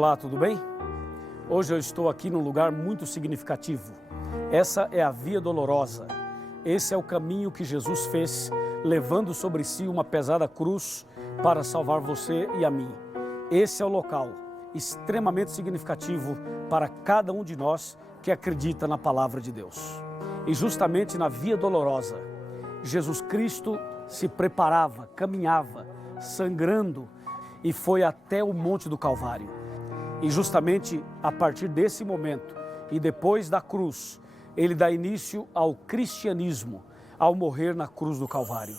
Olá, tudo bem? Hoje eu estou aqui num lugar muito significativo. Essa é a Via Dolorosa. Esse é o caminho que Jesus fez, levando sobre si uma pesada cruz para salvar você e a mim. Esse é o local extremamente significativo para cada um de nós que acredita na palavra de Deus. E justamente na Via Dolorosa, Jesus Cristo se preparava, caminhava, sangrando e foi até o Monte do Calvário. E justamente a partir desse momento e depois da cruz, ele dá início ao cristianismo, ao morrer na cruz do Calvário.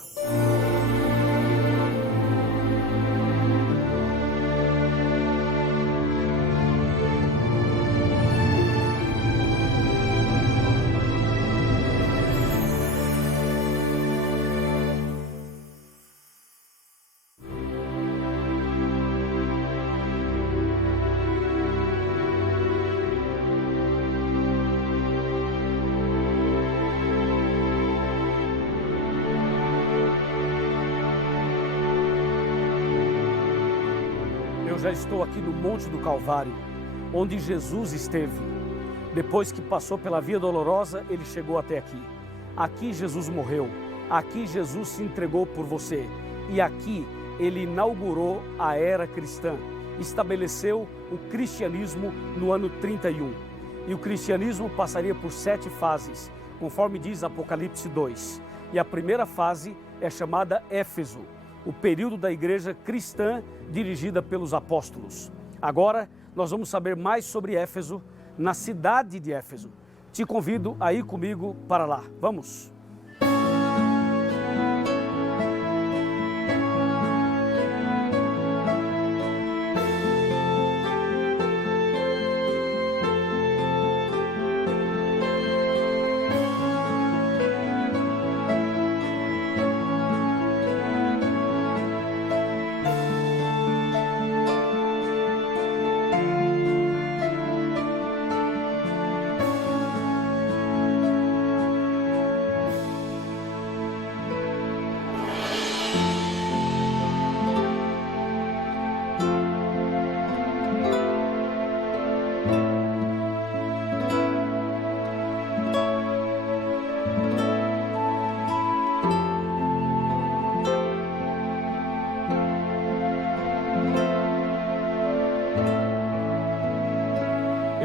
Eu já estou aqui no Monte do Calvário, onde Jesus esteve. Depois que passou pela Via Dolorosa, ele chegou até aqui. Aqui Jesus morreu, aqui Jesus se entregou por você. E aqui ele inaugurou a era cristã, estabeleceu o cristianismo no ano 31. E o cristianismo passaria por 7 fases, conforme diz Apocalipse 2. E a primeira fase é chamada Éfeso, o período da igreja cristã dirigida pelos apóstolos. Agora nós vamos saber mais sobre Éfeso, na cidade de Éfeso. Te convido a ir comigo para lá. Vamos!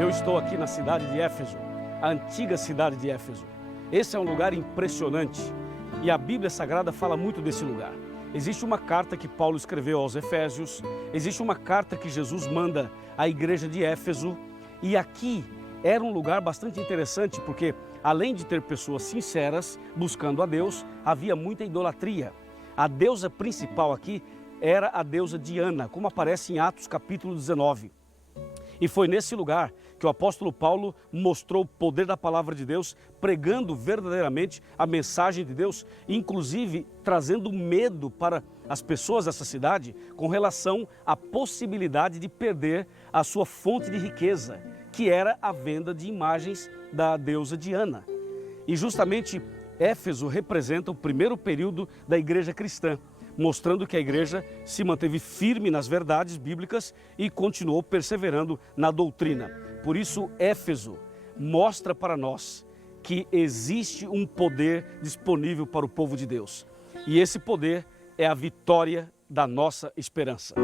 Eu estou aqui na cidade de Éfeso, a antiga cidade de Éfeso. Esse é um lugar impressionante e a Bíblia Sagrada fala muito desse lugar. Existe uma carta que Paulo escreveu aos Efésios, existe uma carta que Jesus manda à igreja de Éfeso, e aqui era um lugar bastante interessante porque, além de ter pessoas sinceras buscando a Deus, havia muita idolatria. A deusa principal aqui era a deusa Diana, como aparece em Atos capítulo 19. E foi nesse lugar que o apóstolo Paulo mostrou o poder da palavra de Deus, pregando verdadeiramente a mensagem de Deus, inclusive trazendo medo para as pessoas dessa cidade com relação à possibilidade de perder a sua fonte de riqueza, que era a venda de imagens da deusa Diana. E justamente Éfeso representa o primeiro período da igreja cristã, mostrando que a igreja se manteve firme nas verdades bíblicas e continuou perseverando na doutrina. Por isso, Éfeso mostra para nós que existe um poder disponível para o povo de Deus. E esse poder é a vitória da nossa esperança.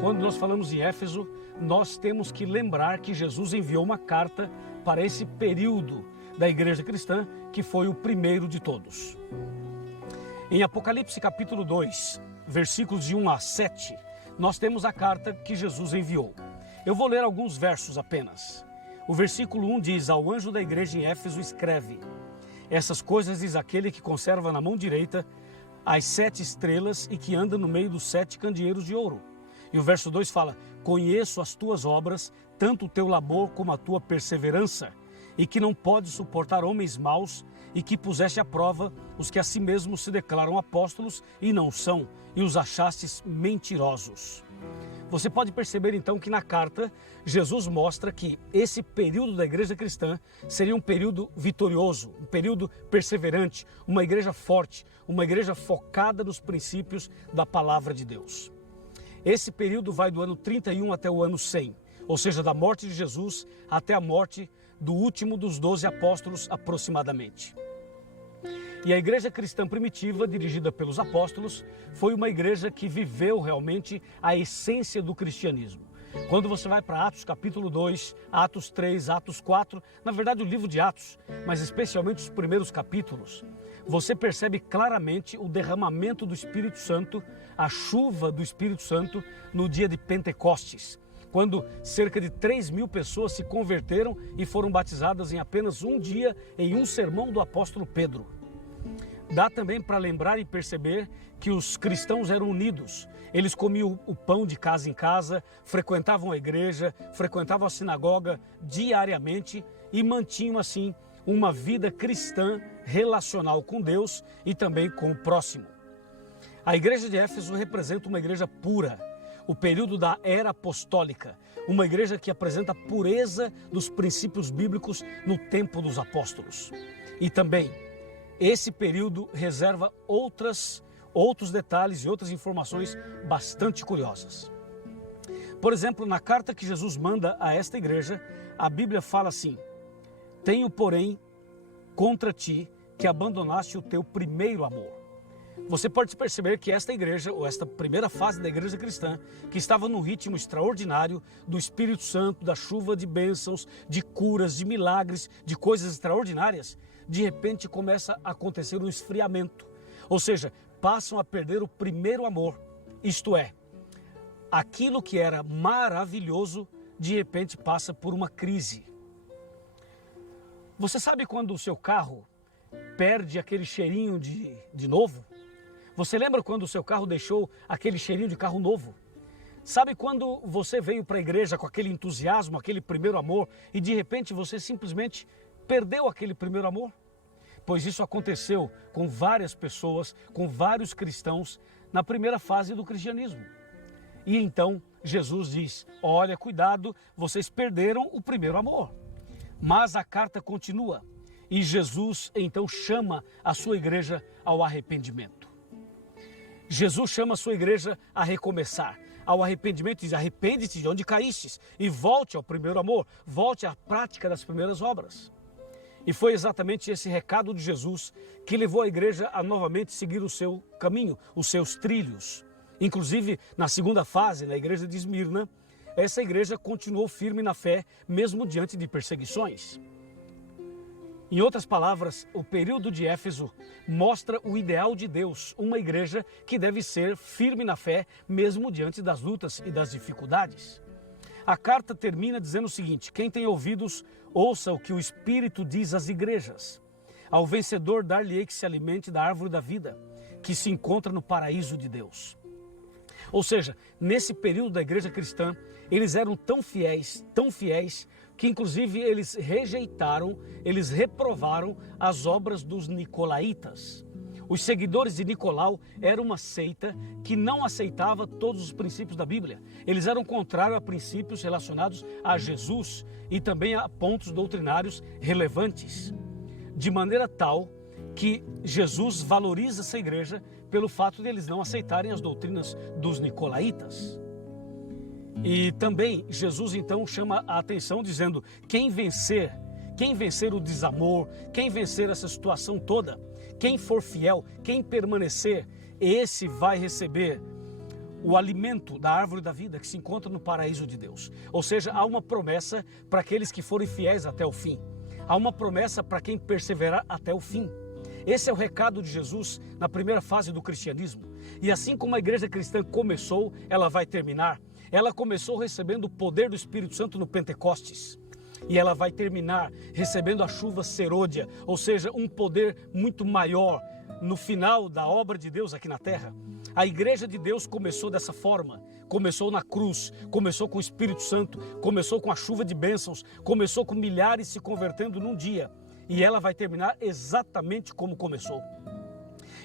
Quando nós falamos em Éfeso, nós temos que lembrar que Jesus enviou uma carta para esse período da igreja cristã, que foi o primeiro de todos. Em Apocalipse capítulo 2, versículos de 1 a 7, nós temos a carta que Jesus enviou. Eu vou ler alguns versos apenas. O versículo 1 diz: ao anjo da igreja em Éfeso escreve: essas coisas diz aquele que conserva na mão direita as 7 estrelas e que anda no meio dos 7 candeeiros de ouro. E o verso 2 fala: conheço as tuas obras, tanto o teu labor como a tua perseverança, e que não podes suportar homens maus, e que puseste à prova os que a si mesmos se declaram apóstolos e não são, e os achastes mentirosos. Você pode perceber então que na carta Jesus mostra que esse período da igreja cristã seria um período vitorioso, um período perseverante, uma igreja forte, uma igreja focada nos princípios da palavra de Deus. Esse período vai do ano 31 até o ano 100, ou seja, da morte de Jesus até a morte do último dos 12 apóstolos aproximadamente. E a igreja cristã primitiva, dirigida pelos apóstolos, foi uma igreja que viveu realmente a essência do cristianismo. Quando você vai para Atos capítulo 2, Atos 3, Atos 4, na verdade o livro de Atos, mas especialmente os primeiros capítulos, você percebe claramente o derramamento do Espírito Santo, a chuva do Espírito Santo no dia de Pentecostes, quando cerca de 3.000 pessoas se converteram e foram batizadas em apenas um dia em um sermão do apóstolo Pedro. Dá também para lembrar e perceber que os cristãos eram unidos. Eles comiam o pão de casa em casa, frequentavam a igreja, frequentavam a sinagoga diariamente e mantinham assim uma vida cristã relacional com Deus e também com o próximo. A igreja de Éfeso representa uma igreja pura, o período da era apostólica, uma igreja que apresenta a pureza dos princípios bíblicos no tempo dos apóstolos. E também esse período reserva outros detalhes e outras informações bastante curiosas. Por exemplo, na carta que Jesus manda a esta igreja, a Bíblia fala assim: tenho, porém, contra ti que abandonaste o teu primeiro amor. Você pode perceber que esta igreja, ou esta primeira fase da igreja cristã, que estava num ritmo extraordinário do Espírito Santo, da chuva de bênçãos, de curas, de milagres, de coisas extraordinárias, de repente começa a acontecer um esfriamento. Ou seja, passam a perder o primeiro amor. Isto é, aquilo que era maravilhoso, de repente passa por uma crise. Você sabe quando o seu carro perde aquele cheirinho de novo? Você lembra quando o seu carro deixou aquele cheirinho de carro novo? Sabe quando você veio para a igreja com aquele entusiasmo, aquele primeiro amor, e de repente você simplesmente perdeu aquele primeiro amor? Pois isso aconteceu com várias pessoas, com vários cristãos, na primeira fase do cristianismo. E então Jesus diz: olha, cuidado, vocês perderam o primeiro amor. Mas a carta continua e Jesus então chama a sua igreja ao arrependimento. Jesus chama a sua igreja a recomeçar, ao arrependimento, diz: arrepende-te de onde caístes e volte ao primeiro amor, volte à prática das primeiras obras. E foi exatamente esse recado de Jesus que levou a igreja a novamente seguir o seu caminho, os seus trilhos. Inclusive, na segunda fase, na igreja de Esmirna, essa igreja continuou firme na fé, mesmo diante de perseguições. Em outras palavras, o período de Éfeso mostra o ideal de Deus, uma igreja que deve ser firme na fé, mesmo diante das lutas e das dificuldades. A carta termina dizendo o seguinte: quem tem ouvidos, ouça o que o Espírito diz às igrejas. Ao vencedor dar-lhe-ei que se alimente da árvore da vida, que se encontra no paraíso de Deus. Ou seja, nesse período da igreja cristã, eles eram tão fiéis, que inclusive eles rejeitaram, eles reprovaram as obras dos nicolaítas. Os seguidores de Nicolau eram uma seita que não aceitava todos os princípios da Bíblia. Eles eram contrários a princípios relacionados a Jesus e também a pontos doutrinários relevantes. De maneira tal que Jesus valoriza essa igreja pelo fato de eles não aceitarem as doutrinas dos nicolaítas. E também Jesus então chama a atenção dizendo: quem vencer o desamor, quem vencer essa situação toda, quem for fiel, quem permanecer, esse vai receber o alimento da árvore da vida que se encontra no paraíso de Deus. Ou seja, há uma promessa para aqueles que forem fiéis até o fim. Há uma promessa para quem perseverar até o fim. Esse é o recado de Jesus na primeira fase do cristianismo. E assim como a igreja cristã começou, ela vai terminar. Ela começou recebendo o poder do Espírito Santo no Pentecostes. E ela vai terminar recebendo a chuva serôdia, ou seja, um poder muito maior no final da obra de Deus aqui na terra. A igreja de Deus começou dessa forma, começou na cruz, começou com o Espírito Santo, começou com a chuva de bênçãos, começou com milhares se convertendo num dia. e ela vai terminar exatamente como começou.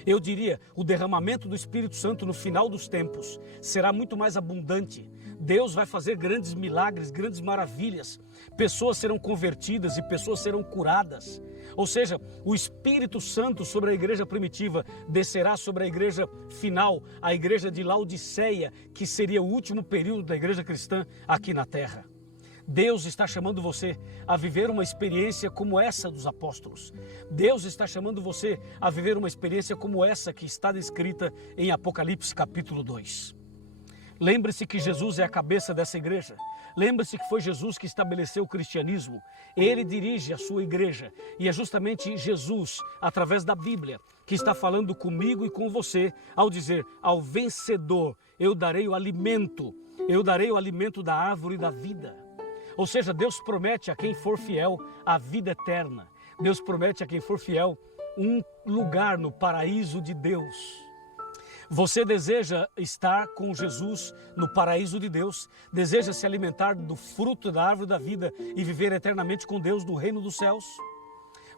Eu diria, o derramamento do Espírito Santo no final dos tempos será muito mais abundante. Deus vai fazer grandes milagres, grandes maravilhas. Pessoas serão convertidas e pessoas serão curadas. Ou seja, o Espírito Santo sobre a igreja primitiva descerá sobre a igreja final, a igreja de Laodiceia, que seria o último período da igreja cristã aqui na terra. Deus está chamando você a viver uma experiência como essa dos apóstolos. Deus está chamando você a viver uma experiência como essa que está descrita em Apocalipse capítulo 2. Lembre-se que Jesus é a cabeça dessa igreja. Lembre-se que foi Jesus que estabeleceu o cristianismo. Ele dirige a sua igreja e é justamente Jesus, através da Bíblia, que está falando comigo e com você ao dizer: ao vencedor eu darei o alimento da árvore da vida. Ou seja, Deus promete a quem for fiel a vida eterna. Deus promete a quem for fiel um lugar no paraíso de Deus. Você deseja estar com Jesus no paraíso de Deus? Deseja se alimentar do fruto da árvore da vida e viver eternamente com Deus no reino dos céus?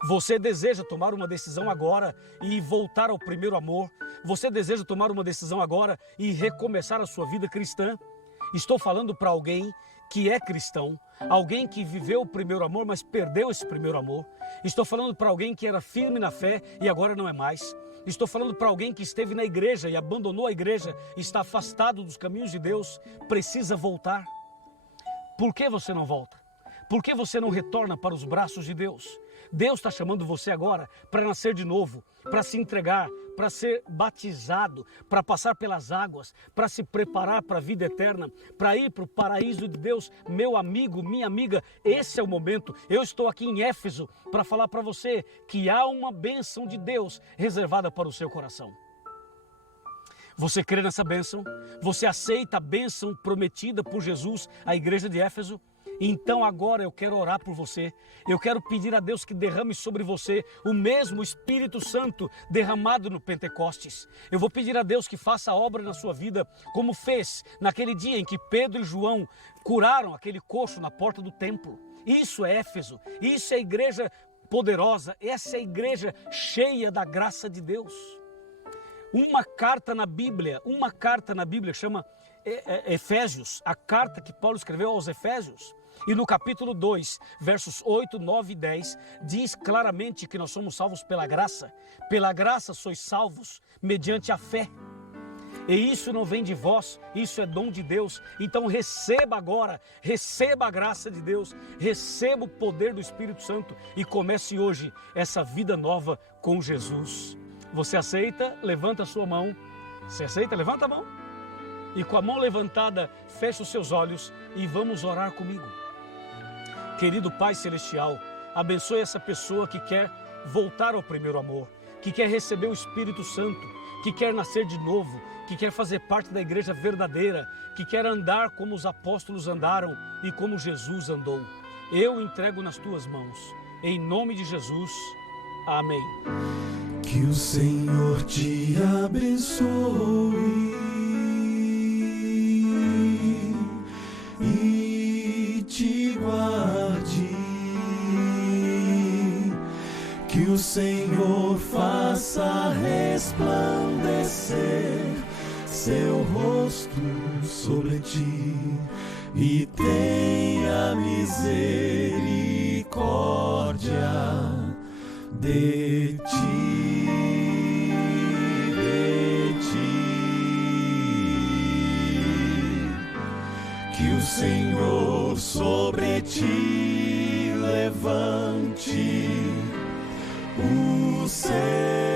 Você deseja tomar uma decisão agora e voltar ao primeiro amor? Você deseja tomar uma decisão agora e recomeçar a sua vida cristã? Estou falando para alguém que é cristão, alguém que viveu o primeiro amor, mas perdeu esse primeiro amor. Estou falando para alguém que era firme na fé e agora não é mais. Estou falando para alguém que esteve na igreja e abandonou a igreja, está afastado dos caminhos de Deus, precisa voltar. Por que você não volta? Por que você não retorna para os braços de Deus? Deus está chamando você agora para nascer de novo, para se entregar, para ser batizado, para passar pelas águas, para se preparar para a vida eterna, para ir para o paraíso de Deus. Meu amigo, minha amiga, esse é o momento. Eu estou aqui em Éfeso para falar para você que há uma bênção de Deus reservada para o seu coração. Você crê nessa bênção? Você aceita a bênção prometida por Jesus à igreja de Éfeso? Então agora eu quero orar por você. Eu quero pedir a Deus que derrame sobre você o mesmo Espírito Santo derramado no Pentecostes. Eu vou pedir a Deus que faça a obra na sua vida, como fez naquele dia em que Pedro e João curaram aquele coxo na porta do templo. Isso é Éfeso, isso é a igreja poderosa, essa é a igreja cheia da graça de Deus. Uma carta na Bíblia chama Efésios, a carta que Paulo escreveu aos Efésios. E no capítulo 2, versos 8, 9 e 10, diz claramente que nós somos salvos pela graça. Pela graça sois salvos mediante a fé. E isso não vem de vós, isso é dom de Deus. Então receba agora, receba a graça de Deus, receba o poder do Espírito Santo e comece hoje essa vida nova com Jesus. Você aceita? Levanta a sua mão. Você aceita? Levanta a mão. E com a mão levantada, feche os seus olhos e vamos orar comigo. Querido Pai Celestial, abençoe essa pessoa que quer voltar ao primeiro amor, que quer receber o Espírito Santo, que quer nascer de novo, que quer fazer parte da igreja verdadeira, que quer andar como os apóstolos andaram e como Jesus andou. Eu entrego nas tuas mãos. Em nome de Jesus. Amém. Que o Senhor te abençoe e te guarde. Que o Senhor faça resplandecer seu rosto sobre ti e tenha misericórdia de ti, que o Senhor sobre ti levante o céu